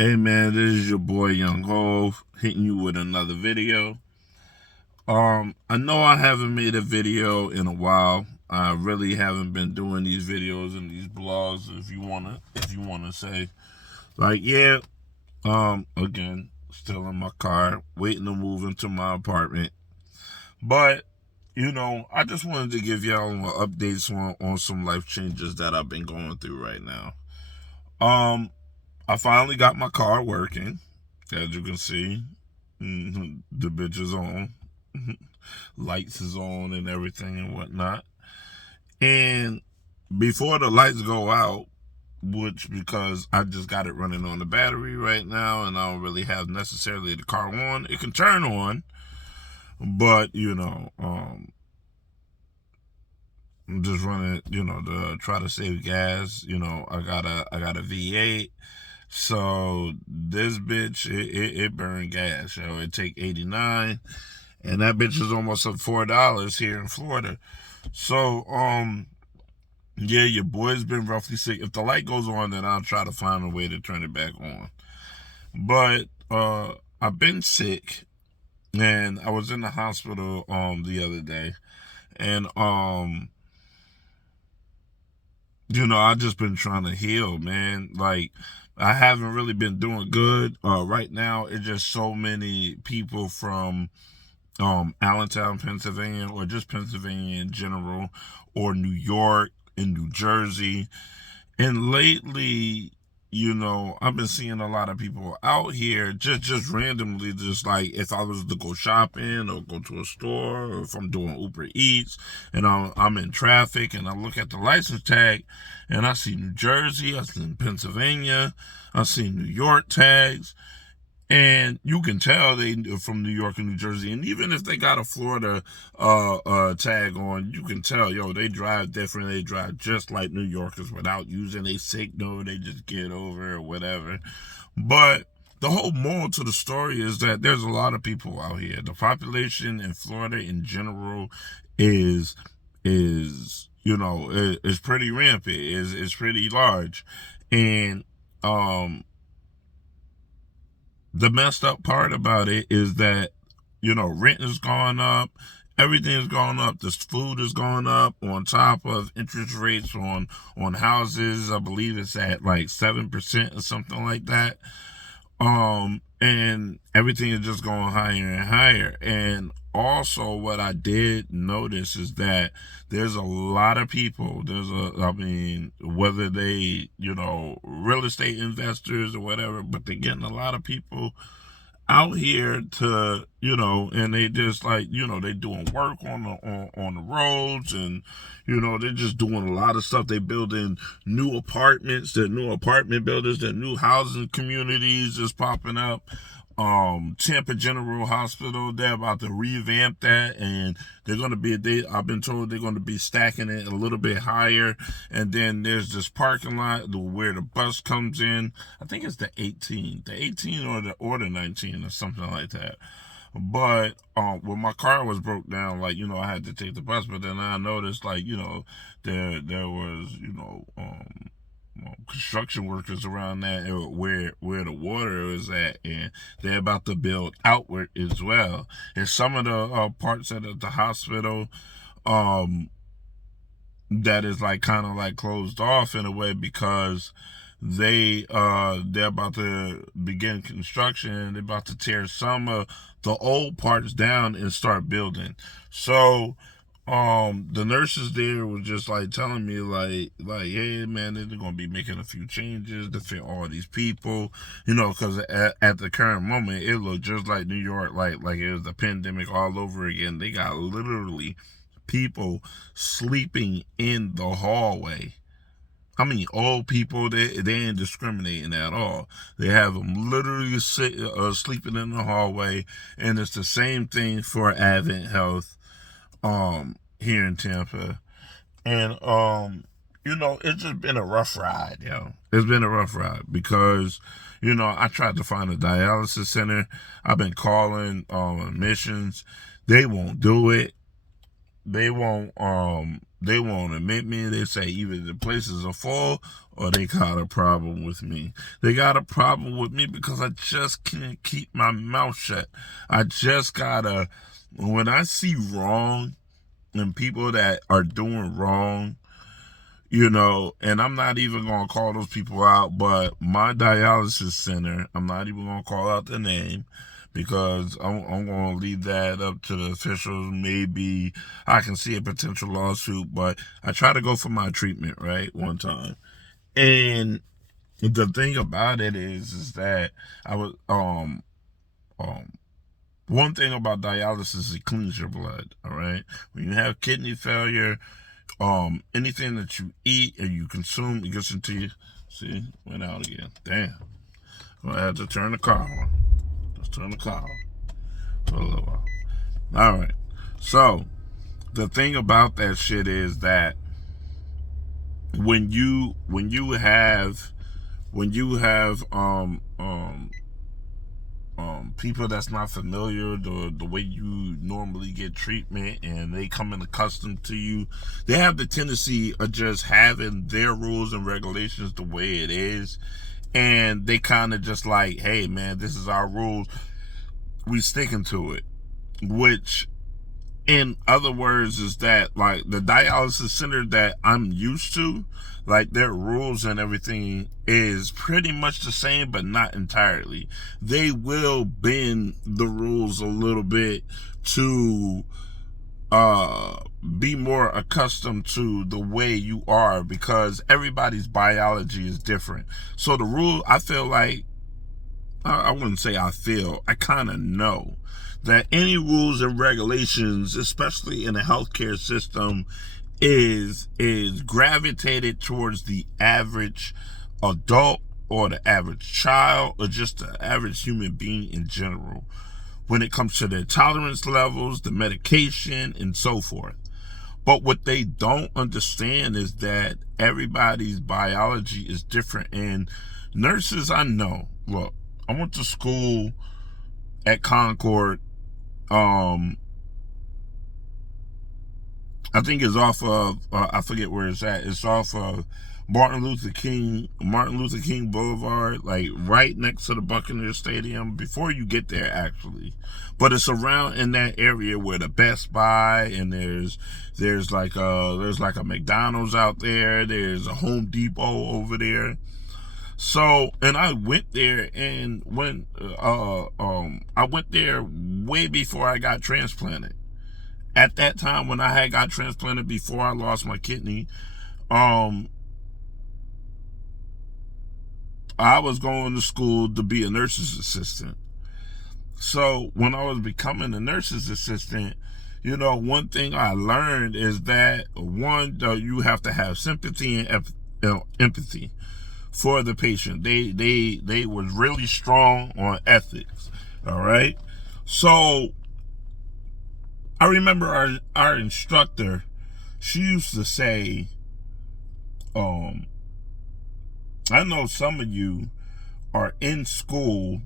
Hey man, this is your boy Young Hove hitting you with another video. I know I haven't made a video in a while. I really haven't been doing these videos and these blogs, if you wanna say. Like, yeah, again, still in my car, waiting to move into my apartment. But, I just wanted to give y'all updates on some life changes that I've been going through right now. I finally got my car working, as you can see. The bitch is on. Lights is on and everything and whatnot. And before the lights go out, which because I just got it running on the battery right now and I don't really have necessarily the car on, it can turn on, but I'm just running, to try to save gas. I got a V8. So this bitch, it burn gas, yo. It take 89, and that bitch is almost up $4 here in Florida. So yeah, your boy's been roughly sick. If the light goes on, then I'll try to find a way to turn it back on. But I've been sick, and I was in the hospital the other day, and I just been trying to heal, man. Like, I haven't really been doing good. Right now, it's just so many people from Allentown, Pennsylvania, or just Pennsylvania in general, or New York and New Jersey. And lately, I've been seeing a lot of people out here just randomly, just like if I was to go shopping or go to a store, or if I'm doing Uber Eats and I'm in traffic and I look at the license tag and I see New Jersey, I see Pennsylvania, I see New York tags, and you can tell they from New York and New Jersey. And even if they got a Florida tag on, you can tell, yo, they drive different. They drive just like New Yorkers without using a signal. They just get over or whatever. But the whole moral to the story is that there's a lot of people out here. The population in Florida in general is pretty rampant. Is pretty large, and the messed up part about it is that, rent is going up, everything is going up, this food is going up, on top of interest rates on houses. I believe it's at like 7% or something like that. And everything is just going higher and higher. And also what I did notice is that there's a lot of people, whether they, real estate investors or whatever, but they're getting a lot of people out here to, and they just like, they doing work on the roads, and they're just doing a lot of stuff. They building new apartments, the new apartment builders, the new housing communities is popping up. Tampa General Hospital, they're about to revamp that, and I've been told they're gonna be stacking it a little bit higher. And then there's this parking lot where the bus comes in. I think it's the 18 or the 19 or something like that. But when my car was broke down, like, I had to take the bus. But then I noticed, like, there was, construction workers around that where the water is at, and they're about to build outward as well. And some of the parts of the hospital, um, that is like kind of like closed off in a way, because they're about to begin construction. They're about to tear some of the old parts down and start building. So the nurses there was just like telling me, like, hey man, they're gonna be making a few changes to fit all these people, because at the current moment it looked just like New York, like it was the pandemic all over again. They got literally people sleeping in the hallway. I mean, old people, they ain't discriminating at all. They have them literally sleeping in the hallway, and it's the same thing for Advent Health here in Tampa. And it's just been a rough ride, yo. It's been a rough ride because, I tried to find a dialysis center. I've been calling admissions. They won't do it. They won't They won't admit me. They say either the places are full or they got a problem with me. They got a problem with me because I just can't keep my mouth shut. I just gotta, when I see wrong and people that are doing wrong, and I'm not even going to call those people out, but my dialysis center, I'm not even going to call out the name because I'm going to leave that up to the officials. Maybe I can see a potential lawsuit, but I tried to go for my treatment, right, one time. And the thing about it is that I was, one thing about dialysis is it cleans your blood, all right? When you have kidney failure, anything that you eat and you consume, it gets into you. See, went out again. Damn. Well, I had to turn the car on. Let's turn the car on for a little while. All right. So the thing about that shit is that when you have people that's not familiar the way you normally get treatment, and they come in accustomed to you, they have the tendency of just having their rules and regulations the way it is, and they kind of just like, hey man, this is our rules, we sticking to it. Which, in other words, is that like the dialysis center that I'm used to, like their rules and everything is pretty much the same, but not entirely. They will bend the rules a little bit to be more accustomed to the way you are, because everybody's biology is different. So the rule, I feel like, I wouldn't say I kind of know that any rules and regulations, especially in the healthcare system, is gravitated towards the average adult or the average child or just the average human being in general when it comes to their tolerance levels, the medication, and so forth. But what they don't understand is that everybody's biology is different. And nurses, I know, look, I went to school at Concord. I think it's off of, I forget where it's at. It's off of Martin Luther King Boulevard, like right next to the Buccaneers Stadium, before you get there actually. But it's around in that area where the Best Buy, and there's like a McDonald's out there, there's a Home Depot over there. So, and I went there, and I went there way before I got transplanted. At that time, when I had got transplanted before I lost my kidney, I was going to school to be a nurse's assistant. So when I was becoming a nurse's assistant, one thing I learned is that, one, you have to have sympathy and empathy for the patient. They was really strong on ethics. All right. So I remember our instructor, she used to say, I know some of you are in school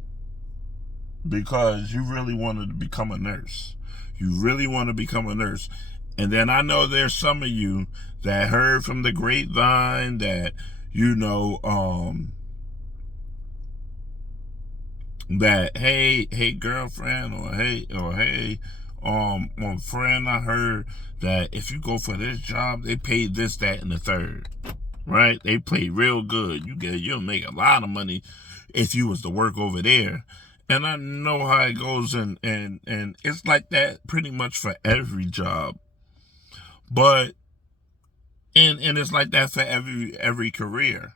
because you really wanted to become a nurse. You really want to become a nurse. And then I know there's some of you that heard from the grapevine that, that, hey girlfriend, or hey, my friend, I heard that if you go for this job, they pay this, that, and the third, right? They pay real good. You'll make a lot of money if you was to work over there. And I know how it goes, and it's like that pretty much for every job. But and it's like that for every career.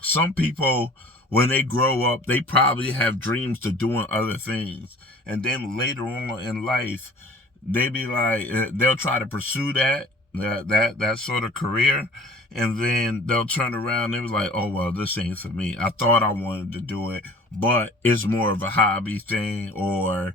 Some people, when they grow up, they probably have dreams to doing other things, and then later on in life, they be like, they'll try to pursue that sort of career, and then they'll turn around and they was like, oh well, this ain't for me. I thought I wanted to do it, but it's more of a hobby thing, or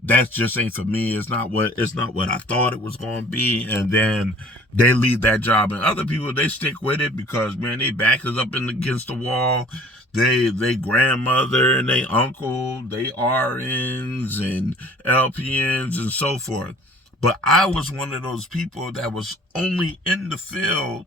that just ain't for me. It's not what I thought it was going to be. And then they leave that job, and other people, they stick with it because, man, they back is up against the wall. They grandmother and they uncle, they RNs and LPNs and so forth. But I was one of those people that was only in the field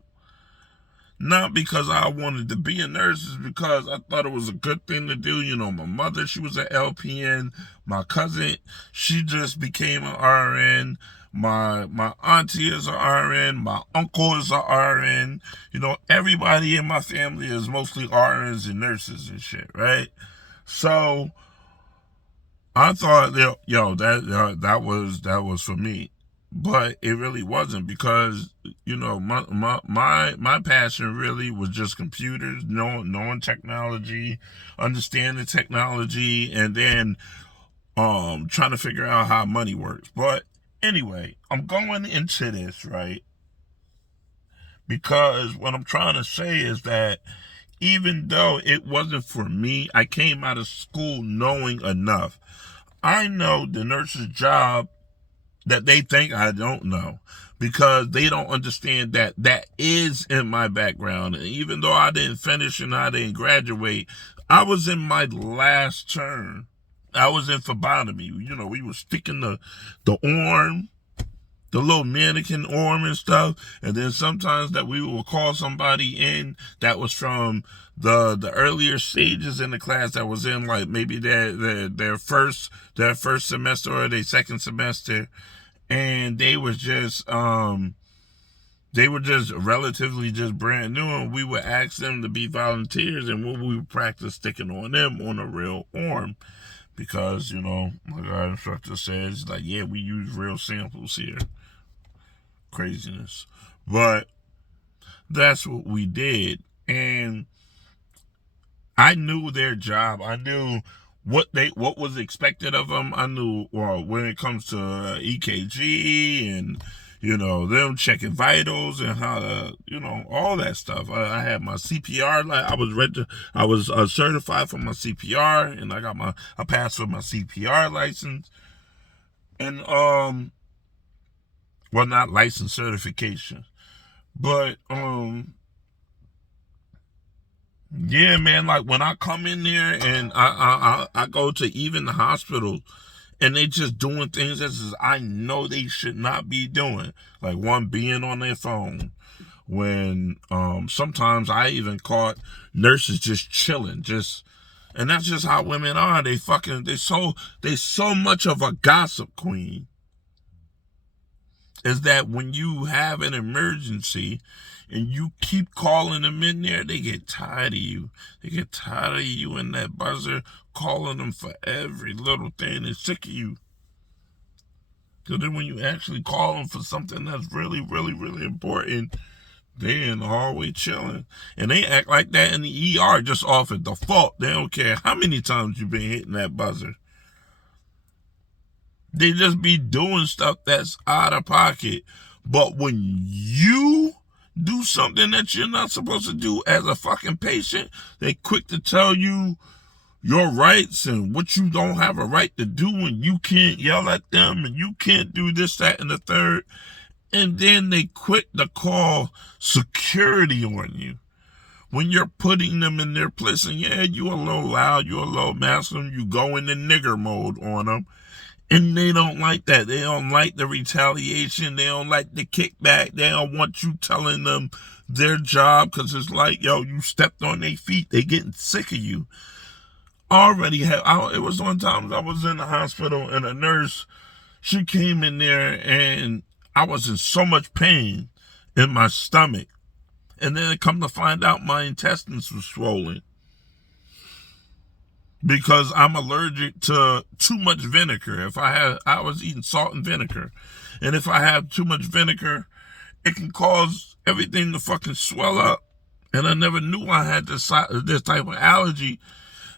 not because I wanted to be a nurse, it's because I thought it was a good thing to do. You know, my mother, she was an LPN. My cousin, she just became an RN. My auntie is an RN. My uncle is an RN. You know, everybody in my family is mostly RNs and nurses and shit, right? So I thought, yo, that was for me, but it really wasn't because you know my passion really was just computers, knowing technology, understanding technology, and then trying to figure out how money works. But anyway, I'm going into this right because what I'm trying to say is that even though it wasn't for me, I came out of school knowing enough. I know the nurse's job that they think I don't know because they don't understand that that is in my background. And even though I didn't finish and I didn't graduate, I was in my last term. I was in phlebotomy. You know, we were sticking the arm, the little mannequin arm and stuff, and then sometimes that we will call somebody in that was from the earlier stages in the class that was in like maybe their first semester or their second semester, and they were just relatively just brand new, and we would ask them to be volunteers, and we would practice sticking on them on a real arm because you know like our instructor says like yeah we use real samples here. Craziness. But that's what we did. And I knew their job. I knew what was expected of them. I knew when it comes to EKG and you know them checking vitals and how to you know all that stuff. I had my CPR. Like I was certified for my CPR, and I passed with my CPR license. And well, not license certification. But yeah, man, like when I come in there and I go to even the hospital and they just doing things that I know they should not be doing. Like one being on their phone. When sometimes I even caught nurses just chilling, just and that's just how women are. They so much of a gossip queen. Is that when you have an emergency and you keep calling them in there, they get tired of you. They get tired of you and that buzzer calling them for every little thing. They're sick of you. Because then when you actually call them for something that's really, really, really important, they in the hallway chilling. And they act like that in the ER just off at default. They don't care how many times you've been hitting that buzzer. They just be doing stuff that's out of pocket. But when you do something that you're not supposed to do as a fucking patient, they quick to tell you your rights and what you don't have a right to do, and you can't yell at them and you can't do this, that, and the third. And then they quick to call security on you when you're putting them in their place. And yeah, you a little loud, you a little masculine, you go in the nigger mode on them. And they don't like that. They don't like the retaliation. They don't like the kickback. They don't want you telling them their job because it's like, yo, you stepped on their feet. They getting sick of you. It was one time I was in the hospital and a nurse, she came in there and I was in so much pain in my stomach. And then it come to find out my intestines were swollen. Because I'm allergic to too much vinegar. I was eating salt and vinegar. And if I have too much vinegar, it can cause everything to fucking swell up. And I never knew I had this type of allergy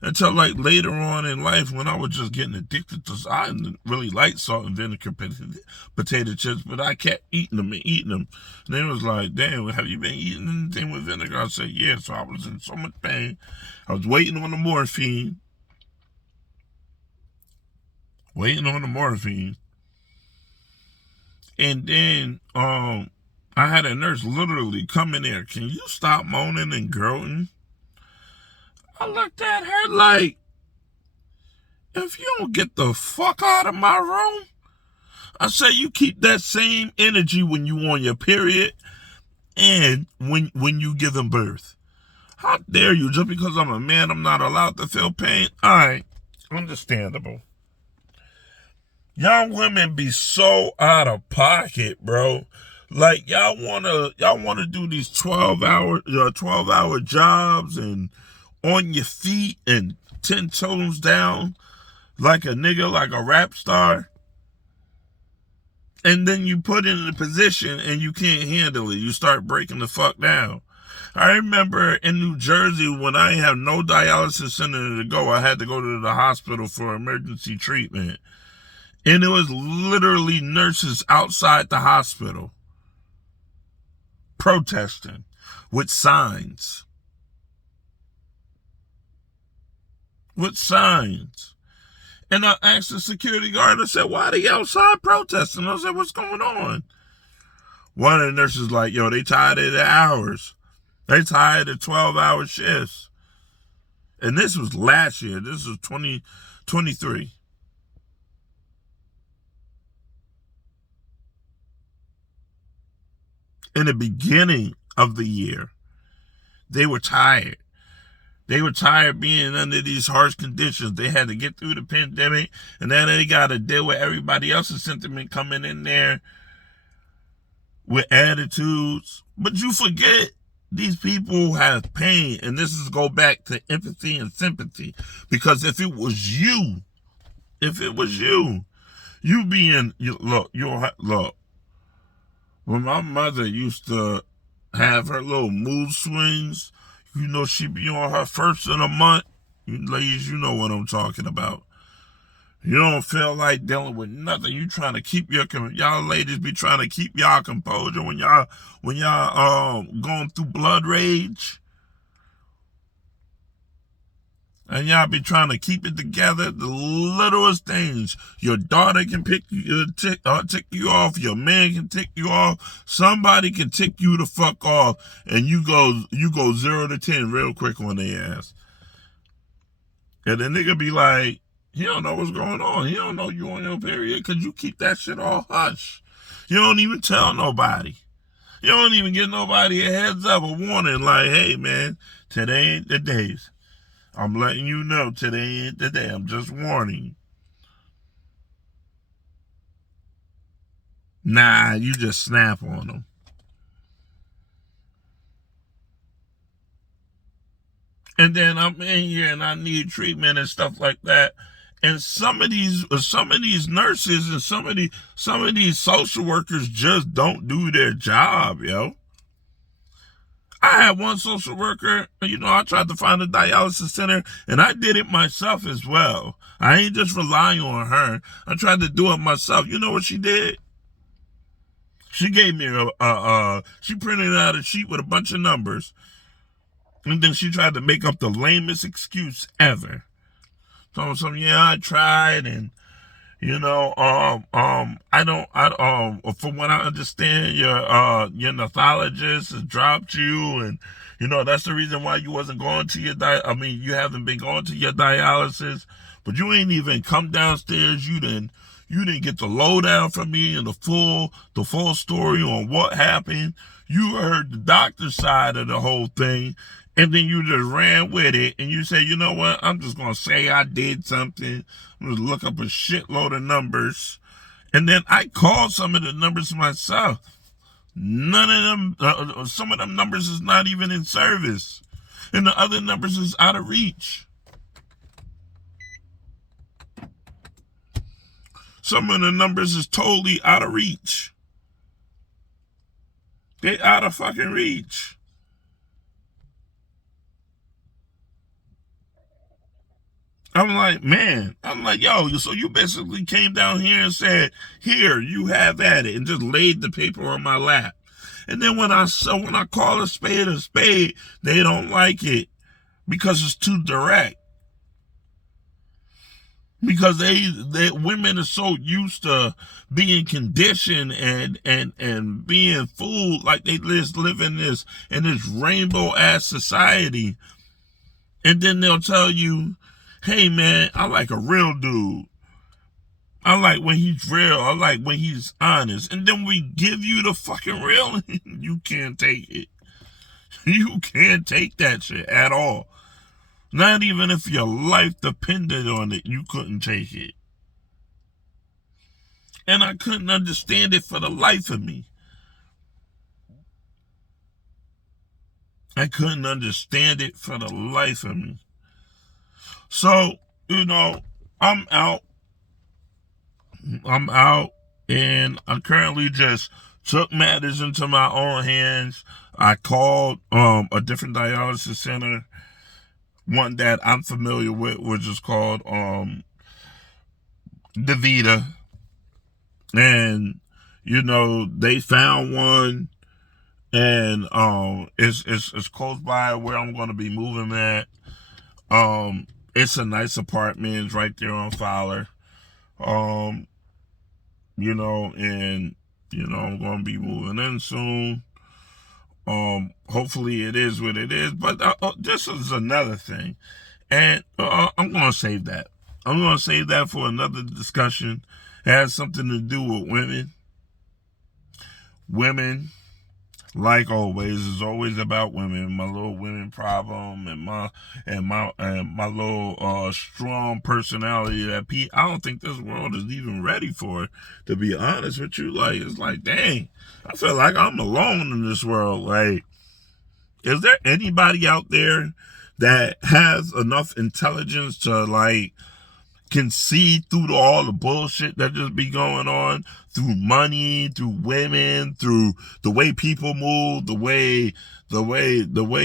until like later on in life when I was just getting addicted to, I didn't really like salt and vinegar potato chips, but I kept eating them and eating them. And they was like, damn, have you been eating anything with vinegar? I said, yeah. So I was in so much pain. I was waiting on the morphine. And then I had a nurse literally come in there. Can you stop moaning and groaning? I looked at her like, if you don't get the fuck out of my room, I say you keep that same energy when you on your period and when you giving birth. How dare you? Just because I'm a man, I'm not allowed to feel pain? All right, understandable. Y'all women be so out of pocket, bro. Like y'all wanna do these 12-hour jobs and on your feet and 10 toes down like a nigga, like a rap star. And then you put in a position and you can't handle it. You start breaking the fuck down. I remember in New Jersey when I had no dialysis center to go, I had to go to the hospital for emergency treatment. And it was literally nurses outside the hospital protesting with signs. With signs. And I asked the security guard, I said, why are they outside protesting? I said, what's going on? One of the nurses like, yo, they tired of the hours. They tired of 12-hour shifts. And this was last year. This was 2023. In the beginning of the year, they were tired. They were tired being under these harsh conditions. They had to get through the pandemic, and then they got to deal with everybody else's sentiment coming in there with attitudes. But you forget these people have pain, and this is go back to empathy and sympathy. Because if it was you, you being, look, when my mother used to have her little mood swings, you know, she be on her first of the month. You ladies, you know what I'm talking about. You don't feel like dealing with nothing. You trying to keep y'all ladies be trying to keep y'all composure when y'all going through blood rage. And y'all be trying to keep it together. The littlest things. Your daughter can tick you off. Your man can tick you off. Somebody can tick you the fuck off. And you go 0 to 10 real quick on their ass. And the nigga be like, he don't know what's going on. He don't know you on your period because you keep that shit all hush. You don't even tell nobody. You don't even give nobody a heads up, a warning like, hey man, today ain't the days. I'm letting you know today ain't the day. I'm just warning you. Nah, you just snap on them. And then I'm in here and I need treatment and stuff like that. And some of these nurses and some of these social workers just don't do their job, yo. I had one social worker, you know, I tried to find a dialysis center, and I did it myself as well. I ain't just relying on her. I tried to do it myself. You know what she did? She gave me she printed out a sheet with a bunch of numbers, and then she tried to make up the lamest excuse ever. So yeah, I tried, and you know, from what I understand, your nephrologist has dropped you, and you know that's the reason why you wasn't going to your you haven't been going to your dialysis, but you ain't even come downstairs. You didn't get the lowdown from me and the full story on what happened. You heard the doctor's side of the whole thing, and then you just ran with it, and you say, you know what, I'm just going to say I did something. I'm going to look up a shitload of numbers. And then I called some of the numbers myself. None of them, some of them numbers is not even in service. And the other numbers is out of reach. Some of the numbers is totally out of reach. They out of fucking reach. I'm like, yo, so you basically came down here and said, here, you have at it, and just laid the paper on my lap. And then when I call a spade, they don't like it because it's too direct. Because they women are so used to being conditioned and being fooled, like they just live in this rainbow ass society. And then they'll tell you, hey man, I like a real dude. I like when he's real. I like when he's honest. And then we give you the fucking real. You can't take it. You can't take that shit at all. Not even if your life depended on it, you couldn't take it. And I couldn't understand it for the life of me. I couldn't understand it for the life of me. So, I'm out. And I currently just took matters into my own hands. I called a different dialysis center, one that I'm familiar with, which is called DaVita. And they found one, and it's close by where I'm going to be moving at. It's a nice apartment. It's right there on Fowler. And I'm going to be moving in soon. Hopefully it is what it is, but this is another thing, and I'm going to save that. I'm going to save that for another discussion. It has something to do with women. Women, like always, is always about women. My little women problem, and my little strong personality that I don't think this world is even ready for. To be honest with you, it's like, dang, I feel like I'm alone in this world. Like, is there anybody out there that has enough intelligence to can see through all the bullshit that just be going on, through money, through women, through the way people move, the way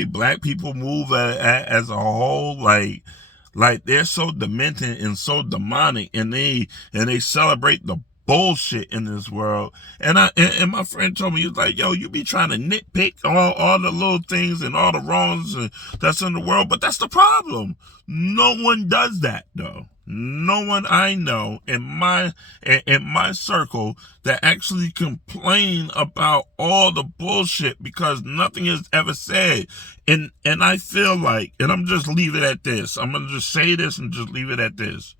black people move as a whole? Like they're so demented and so demonic, and they celebrate the bullshit in this world. And my friend told me, he was like, yo, you be trying to nitpick all the little things and all the wrongs that's in the world, but that's the problem. No one does that, though. No one I know in my circle that actually complain about all the bullshit, because nothing is ever said. And I feel like, and I'm just leave it at this. I'm gonna just say this and just leave it at this.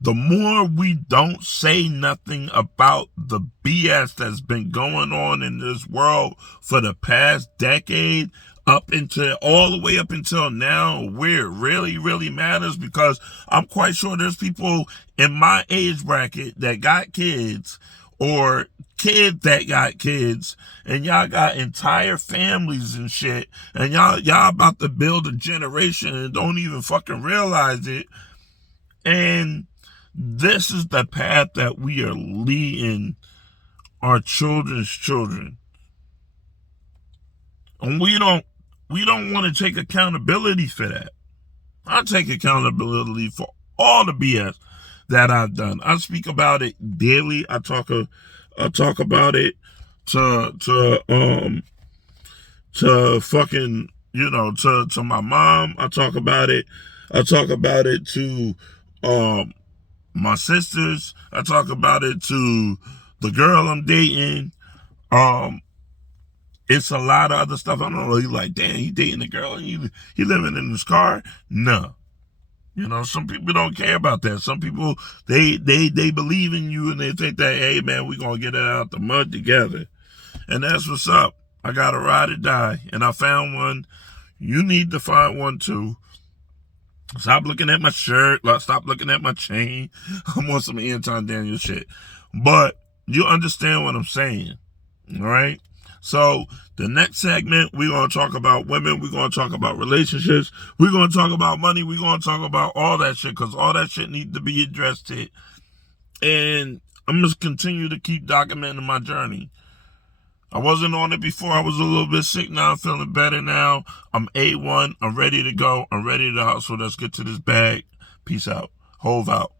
The more we don't say nothing about the BS that's been going on in this world for the past decade, all the way up until now, where it really, really matters, because I'm quite sure there's people in my age bracket that got kids, or kids that got kids, and y'all got entire families and shit, and y'all about to build a generation and don't even fucking realize it. And this is the path that we are leading our children's children. And we don't want to take accountability for that. I take accountability for all the BS that I've done. I speak about it daily. I talk about it to fucking, to my mom. I talk about it to my sisters. I talk about it to the girl I'm dating. It's a lot of other stuff. I don't know. You're like, damn, he dating a girl and he living in his car. No. Some people don't care about that. Some people, they believe in you, and they think that, hey man, we're gonna get it out the mud together. And that's what's up. I got a ride or die, and I found one. You need to find one too. Stop looking at my shirt. Stop looking at my chain. I'm on some Anton Daniel shit. But you understand what I'm saying. All right? So the next segment, we're going to talk about women. We're going to talk about relationships. We're going to talk about money. We're going to talk about all that shit, because all that shit needs to be addressed here. And I'm going to continue to keep documenting my journey. I wasn't on it before. I was a little bit sick. Now I'm feeling better now. I'm A1. I'm ready to go. I'm ready to hustle. Let's get to this bag. Peace out. Hove out.